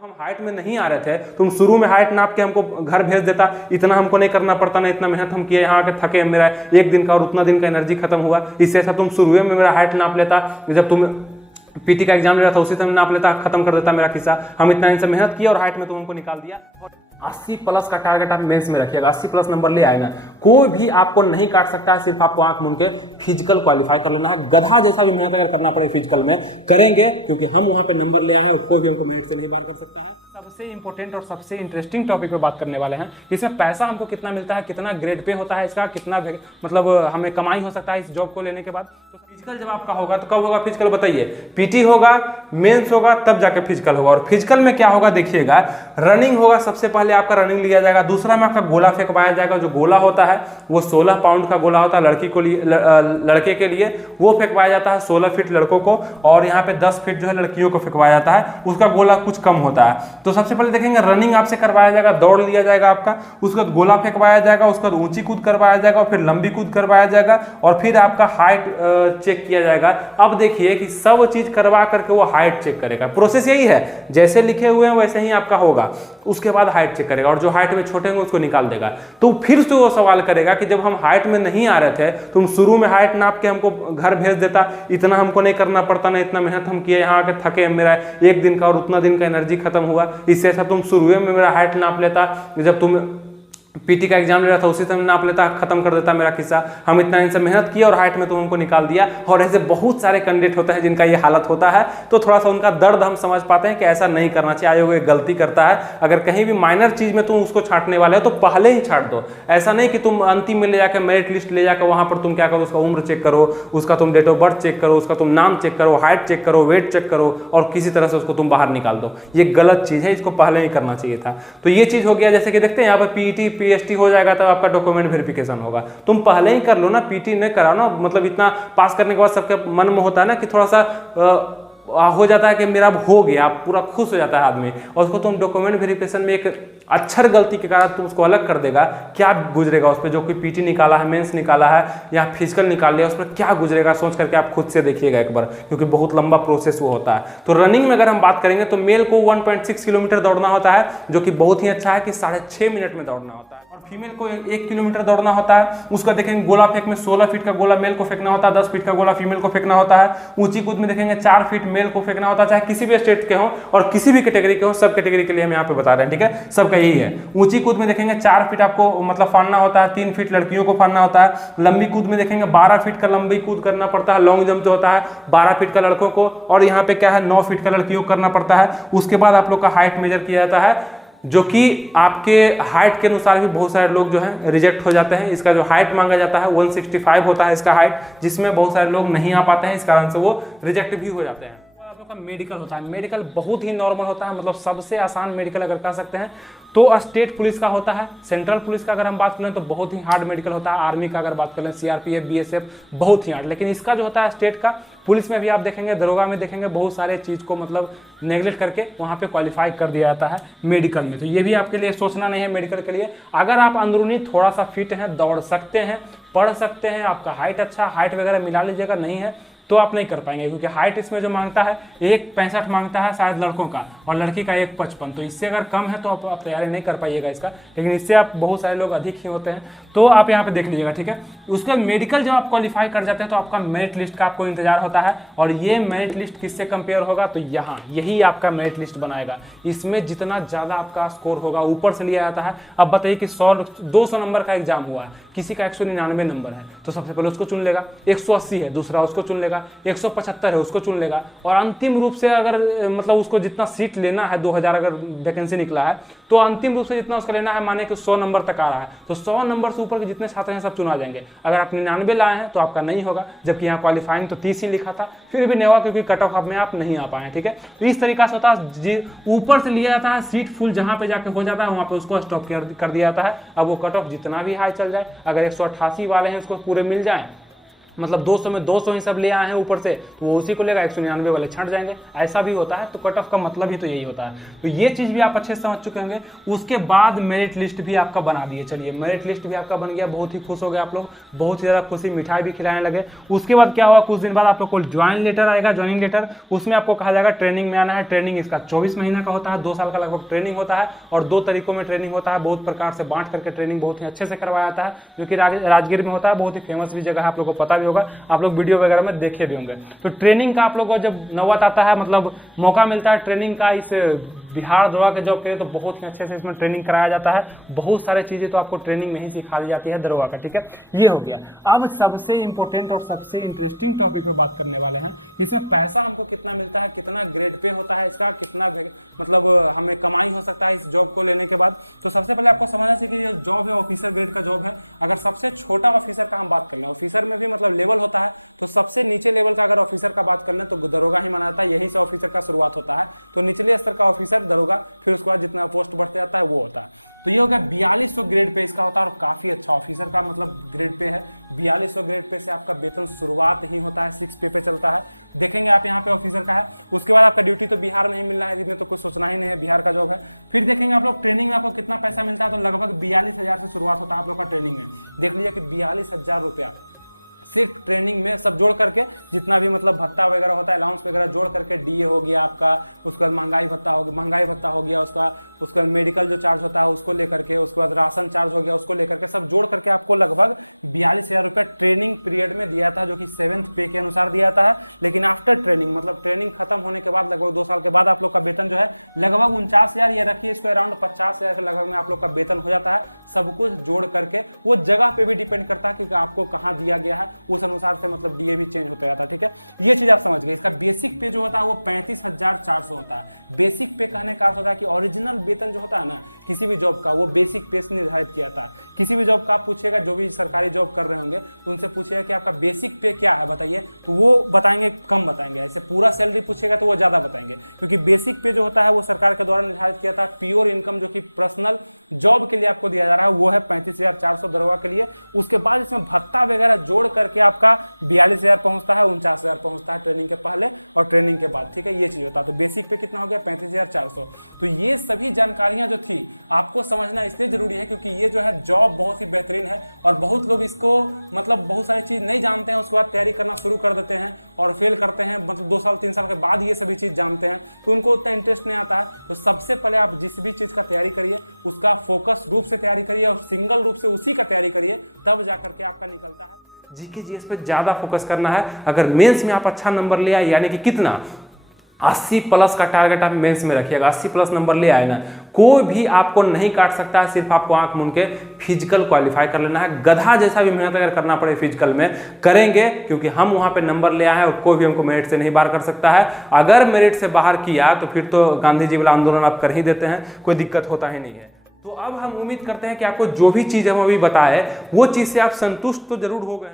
हम हाइट में नहीं आ रहे थे, तुम शुरू में हाइट नाप के हमको घर भेज देता, इतना हमको नहीं करना पड़ता ना, इतना मेहनत हम किए, यहाँ आके थके, मेरा एक दिन का और उतना दिन का एनर्जी खत्म हुआ, इससे अच्छा तुम शुरू में मेरा हाइट नाप लेता, जब तुम पीटी का एग्जाम ले रहा था उसी समय नाप लेता, खत्म कर देता मेरा किस्सा। हम इतना इनसे मेहनत किया और हाइट में तुम हमको निकाल दिया। 80 प्लस का टारगेट आप मेंस में रखिएगा, 80 प्लस नंबर ले आए ना, कोई भी आपको नहीं काट सकता है, सिर्फ आपको आंख मूंद के फिजिकल क्वालिफाई कर लेना है। गधा जैसा भी मेहनत अगर करना पड़े फिजिकल में करेंगे, क्योंकि हम वहां पे नंबर ले आए हैं और कोई भी हमको मेरिट से नहीं बाहर कर सकता है। सबसे इंपॉर्टेंट और सबसे इंटरेस्टिंग टॉपिक पे बात करने वाले हैं, इसमें पैसा हमको कितना मिलता है, कितना ग्रेड पे होता है इसका, कितना मतलब हमें कमाई हो सकता है इस जॉब को लेने के बाद। तो फिजिकल जब आपका होगा तो कब होगा फिजिकल बताइए, पीटी होगा, मेंस होगा, तब जाके फिजिकल होगा। और फिजिकल में क्या होगा देखिएगा, रनिंग होगा, सबसे पहले आपका रनिंग लिया जाएगा, दूसरा में आपका गोला फेंकवाया जाएगा। जो गोला होता है वो 16 पाउंड का गोला होता है, लड़के के लिए वो फेंकवाया जाता है 16 फीट लड़कों को, और यहाँ पे 10 फीट जो है लड़कियों को फेंकवाया जाता है, उसका गोला कुछ कम होता है। तो सबसे पहले देखेंगे रनिंग आपसे करवाया जाएगा, दौड़ लिया जाएगा आपका, उसके बाद गोला फेंकवाया जाएगा, उसके बाद ऊंची कूद करवाया जाएगा, फिर लंबी कूद करवाया जाएगा, और फिर आपका हाइट चेक किया जाएगा। अब देखिए कि सब चीज करवा करके वो हाइट चेक करेगा, प्रोसेस यही है, जैसे लिखे हुए हैं वैसे ही आपका होगा, उसके बाद हाइट चेक करेगा, और जो हाइट में छोटे होंगे उसको निकाल देगा। तो फिर से वो सवाल करेगा कि जब हम हाइट में नहीं आ रहे थे, तुम शुरू में हाइट नाप के हमको घर भेज देता, इतना हमको नहीं करना पड़ता ना, इतना मेहनत हम किए, यहाँ आके थके, मेरा एक दिन का और उतना दिन का एनर्जी खत्म हुआ, इससे अच्छा तुम शुरू में मेरा हाइट नाप लेता, जब तुम पीटी का एग्जाम ले रहा था उसी समय नाप लेता, खत्म कर देता मेरा किस्सा। हम इतना इनसे मेहनत किया और हाइट में तुम हमको निकाल दिया। और ऐसे बहुत सारे कैंडिडेट होते हैं जिनका ये हालत होता है, तो थोड़ा सा उनका दर्द हम समझ पाते हैं कि ऐसा नहीं करना चाहिए। आयोग एक गलती करता है, अगर कहीं भी माइनर चीज में तुम उसको छांटने वाले हो तो पहले ही छांट दो। ऐसा नहीं कि तुम अंतिम में ले जाकर मेरिट लिस्ट ले जाकर वहां पर तुम क्या करो, उसका उम्र चेक करो, उसका तुम डेट ऑफ बर्थ चेक करो, उसका तुम नाम चेक करो, हाइट चेक करो, वेट चेक करो, और किसी तरह से उसको तुम बाहर निकाल दो। ये गलत चीज है, इसको पहले ही करना चाहिए था। तो ये चीज हो गया, जैसे कि देखते हैं यहाँ पर पीईटी पीएचटी हो जाएगा तब आपका डॉक्यूमेंट वेरिफिकेशन होगा। तुम पहले ही कर लो ना, पीटी नहीं कराओ ना, मतलब इतना पास करने के बाद सबके मन में होता है ना कि थोड़ा सा हो जाता है कि मेरा हो गया, पूरा खुश हो जाता है आदमी, और उसको तुम डॉक्यूमेंट वेरिफिकेशन में एक अक्षर गलती के कारण तुम उसको अलग कर देगा, क्या गुजरेगा उस पर, जो कोई पीटी निकाला है, मेंस निकाला है या फिजिकल निकाल लिया, उस पर क्या गुजरेगा सोच करके आप खुद से देखिएगा एक बार, क्योंकि बहुत लंबा प्रोसेस वो होता है। तो रनिंग में अगर हम बात करेंगे तो मेल को 1.6 किलोमीटर दौड़ना होता है, जो कि बहुत ही अच्छा है कि 6.5 मिनट में दौड़ना होता है, और फीमेल को 1 किलोमीटर दौड़ना होता है। उसका देखेंगे गोला फेंक में 16 फीट का गोला मेल को फेंकना होता है, 10 फीट का गोला फीमेल को फेंकना होता है। ऊंची कूद में देखेंगे 4 फीट मेल को फेंकना होता है, चाहे किसी भी स्टेट के हो और किसी भी कैटेगरी के हो, सब कैटेगरी के लिए हम यहाँ पे बता रहे हैं, ठीक है, सबका यही है। ऊंची कूद में देखेंगे 4 फीट आपको मतलब फाड़ना होता है, 3 फीट लड़कियों को फाड़ना होता है। लंबी कूद में देखेंगे 12 फीट का लंबी कूद करना पड़ता है, लॉन्ग जंप जो होता है 12 फीट का लड़कों को, और यहाँ पे क्या है 9 फीट का लड़कियों को करना पड़ता है। उसके बाद आप लोग का हाइट मेजर किया जाता है, जो कि आपके हाइट के अनुसार भी बहुत सारे लोग जो है रिजेक्ट हो जाते हैं। इसका जो हाइट मांगा जाता है 165 होता है इसका हाइट, जिसमें बहुत सारे लोग नहीं आ पाते हैं, इस कारण से वो रिजेक्ट भी हो जाते हैं। मेडिकल होता है, मेडिकल बहुत ही नॉर्मल होता है, मतलब सबसे आसान मेडिकल अगर कह सकते हैं तो स्टेट पुलिस का होता है। सेंट्रल पुलिस का अगर हम बात करें तो बहुत ही हार्ड मेडिकल होता है। आर्मी का अगर बात करें, सीआरपीएफ, बीएसएफ, बहुत ही हार्ड। लेकिन इसका जो होता है स्टेट का, पुलिस में भी आप देखेंगे, दरोगा में देखेंगे, बहुत सारे चीज को मतलब नेगलेक्ट करके वहां पे क्वालिफाई कर दिया जाता है मेडिकल में। तो ये भी आपके लिए सोचना नहीं है मेडिकल के लिए। अगर आप अंदरूनी थोड़ा सा फिट हैं, दौड़ सकते हैं, पढ़ सकते हैं, आपका हाइट अच्छा, हाइट वगैरह मिला लीजिएगा, नहीं है तो आप नहीं कर पाएंगे, क्योंकि हाइट इसमें जो मांगता है 1.65 मांगता है शायद लड़कों का, और लड़की का 1.55। तो इससे अगर कम है तो आप तैयारी नहीं कर पाइएगा इसका, लेकिन इससे आप बहुत सारे लोग अधिक ही होते हैं, तो आप यहाँ पे देख लीजिएगा, ठीक है। उसके मेडिकल जब आप क्वालिफाई कर जाते हैं तो आपका मेरिट लिस्ट का आपको इंतजार होता है, और ये मेरिट लिस्ट किससे कंपेयर होगा, तो यहाँ यही आपका मेरिट लिस्ट बनाएगा। इसमें जितना ज़्यादा आपका स्कोर होगा ऊपर से लिया जाता है। अब बताइए कि 200 नंबर का एग्जाम हुआ है, किसी का 199 नंबर है, तो सबसे पहले उसको चुन लेगा। 180 है, दूसरा उसको चुन लेगा। 175 है, उसको चुन लेगा। और अंतिम रूप से अगर मतलब उसको जितना सीट लेना है, 2000 अगर वैकेंसी निकला है, तो अंतिम रूप से जितना उसका लेना है, माने कि 100 नंबर तक आ रहा है, तो 100 नंबर से ऊपर के जितने छात्र हैं सब चुना जाएंगे। अगर आप 99 लाए हैं तो आपका नहीं होगा, जबकि यहाँ क्वालिफाइंग तो 30 ही लिखा था, फिर भी नहीं होगा, क्योंकि कट ऑफ में आप नहीं आ पाए, ठीक है। तो इस तरीका से होता है, ऊपर से लिया जाता है, सीट फुल जहां पे जाके हो जाता है वहां पे उसको स्टॉप कर दिया जाता है। अब वो कट ऑफ जितना भी हाई चल जाए, अगर 188 वाले हैं उसको पूरे मिल जाए, मतलब 200 में 200 ही सब ले आए हैं ऊपर से, तो वो उसी को लेगा, 199 वाले छंट जाएंगे, ऐसा भी होता है। तो कट ऑफ का मतलब ही तो यही होता है। तो ये चीज़ भी आप अच्छे से समझ चुके होंगे। उसके बाद मेरिट लिस्ट भी आपका बना दिए, चलिए मेरिट लिस्ट भी आपका बन गया, बहुत ही खुश हो गए आप लोग, बहुत ही ज़्यादा खुशी, मिठाई भी खिलाने लगे। उसके बाद क्या हुआ, कुछ दिन बाद आप लोग को ज्वाइन लेटर आएगा, ज्वाइनिंग लेटर, उसमें आपको कहा जाएगा ट्रेनिंग में आना है। ट्रेनिंग इसका 24 महीना का होता है, 2 साल का लगभग ट्रेनिंग होता है, और 2 तरीकों में ट्रेनिंग होता है, बहुत प्रकार से बांट करके ट्रेनिंग बहुत ही अच्छे से करवाया जाता है, जो कि राजगीर में होता है। बहुत ही फेमस भी जगह है, आप लोगों को पता भी होगा, आप लोग वीडियो वगैरह में देखे भी होंगे। तो ट्रेनिंग का आप लोगों को जब नौबत आता है, मतलब मौका मिलता है ट्रेनिंग का इस बिहार दरोगा के जॉब के लिए, तो बहुत ही अच्छे से इसमें ट्रेनिंग कराया जाता है। बहुत सारे चीज़ें तो आपको ट्रेनिंग में ही सिखा दी जाती है दरोगा का, ठीक है। ये हो गया। अब सबसे इंपॉर्टेंट और सबसे इंटरेस्टिंग टॉपिक पे बात करने वाले हैं। इसमें पैसा हमको कितना मिलता है, कितना ग्रेड पे होता है इसका, कितना मतलब हमें कमाई हो सकता है इस जॉब को लेने के बाद। तो सबसे पहले आपको समझना चाहिए कि ये जॉब है ऑफिसर ग्रेड का जॉब है। अगर सबसे छोटा ऑफिसर का हम बात कर लें, ऑफिसर में भी मतलब लेवल होता है, तो सबसे नीचे लेवल का अगर ऑफिसर का बात कर लें तो दरोगा ही माना जाता है, यहीं से ऑफिसर का शुरुआत होता है। तो निचले स्तर का ऑफिसर दरोगा, फिर उसके बाद जितना पोस्ट बढ़ते जाता है वो होता है। तो ये हो गया 4200 ग्रेड पे इसका होता है, और काफ़ी अच्छा ऑफिसर का मतलब ग्रेड पे है। 4200 ग्रेड पे से आपका वेतन शुरुआत ही होता है, 6 पे चलता है। देखेंगे आप यहाँ पे ऑफिसर का है। उसके बाद आपका ड्यूटी तो बिहार में ही मिलना है, इसमें तो कुछ सोचना ही नहीं है, बिहार का जॉब है। फिर देखेंगे आप लोग ट्रेनिंग में आपको कितना पैसा मिलता है, तो लगभग 42,000 से शुरुआत होता है आप लोग का ट्रेनिंग में। देख लीजिए कि 42,000 रुपया सिर्फ ट्रेनिंग में, सब जोड़ करके जितना भी मतलब भत्ता वगैरह होता है, अलाउंस वगैरह जोड़ करके, डीए हो गया आपका, उसके बाद महंगाई भत्ता हो गया, उसका मेडिकल जो चार्ज होता है उसको लेकर के, उसके बाद राशन चार्ज हो गया उसको लेकर के, सब जोड़ करके आपको लगभग 42,000 रुपये ट्रेनिंग पीरियड में दिया था, जो कि 7th पे के अनुसार दिया था। लेकिन आफ्टर ट्रेनिंग, मतलब ट्रेनिंग खत्म होने के बाद लगभग 2 साल के बाद आप लोग का वेतन जो है लगभग 49,000, ये रखिए इसको अराउंड 50,000 के लगभग में आप लोग का वेतन हो जाता है, सब कुछ जोड़ करके। वो जगह पे भी डिपेंड करता है कि आपको कहाँ दिया गया है, उस अनुसार से मतलब डीए भी चेंज होता जाता है, ठीक है। ये चीज आप समझ गए। इसका बेसिक पे जो होता है वो 35,400 होता है। बेसिक पे कहने का अर्थ होता है कि ओरिजिनल वेतन जो होता है ना किसी भी जॉब का, वो बेसिक पे से निर्धारित किया जाता है। किसी भी जॉब का आप पूछिएगा, जो भी सरकारी जॉब कर रहे होंगे, तो उनसे पूछिएगा कि आपका बेसिक पे क्या है बताइए, तो वो बताएंगे कम बताएंगे। ऐसे पूरा सैलरी पूछेगा तो वो ज्यादा बताएंगे, क्योंकि बेसिक पे जो होता है वो सरकार के द्वारा निर्धारित किया था। प्योर इनकम जो कि पर्सनल जॉब के लिए आपको दिया जा रहा है वो है 35,400 दरोगा के लिए। उसके बाद इसमें भत्ता वगैरह जोड़ करके आपका 42,000 पहुंचता है, 49,000 पहुंचता है ट्रेनिंग के पहले और ट्रेनिंग के बाद, ठीक है। ये चीज होता है। तो बेसिक पे कितना हो गया, 35,400। तो ये सभी जानकारियां जो थी आपको समझना इसलिए जरूरी है क्योंकि ये जो है जॉब बहुत ही बेहतरीन है, और बहुत लोग इसको मतलब बहुत सारी चीज नहीं जानते हैं, उसके बाद तैयारी करना शुरू कर देते हैं और फेल करते हैं, मतलब 2 साल 3 साल के बाद ये सभी चीज जानते हैं, तो उनको उतना इंटरेस्ट नहीं आता है। तो सबसे पहले आप जिस भी चीज का तैयारी करिए उसका फोकस रूप से तैयारी करिए और सिंगल रूप से उसी का तैयारी करिए, तब जाकर के आपका निकलता है। जीके जीएस पे ज्यादा फोकस करना है। अगर मेंस में आप अच्छा नंबर ले आए, यानी कि कितना 80+ का टारगेट आप मेंस में रखिएगा, 80+ नंबर ले आए ना, कोई भी आपको नहीं काट सकता है। सिर्फ आपको आंख मूंद के फिजिकल क्वालिफाई कर लेना है। गधा जैसा भी मेहनत अगर करना पड़े फिजिकल में करेंगे, क्योंकि हम वहां पे नंबर ले आए हैं और कोई भी हमको मेरिट से नहीं बाहर कर सकता है। अगर मेरिट से बाहर किया तो फिर तो गांधी जी वाला आंदोलन आप कर ही देते हैं, कोई दिक्कत होता ही नहीं है। तो अब हम उम्मीद करते हैं कि आपको जो भी चीज़ हम अभी बताए वो चीज़ से आप संतुष्ट तो जरूर हो गए।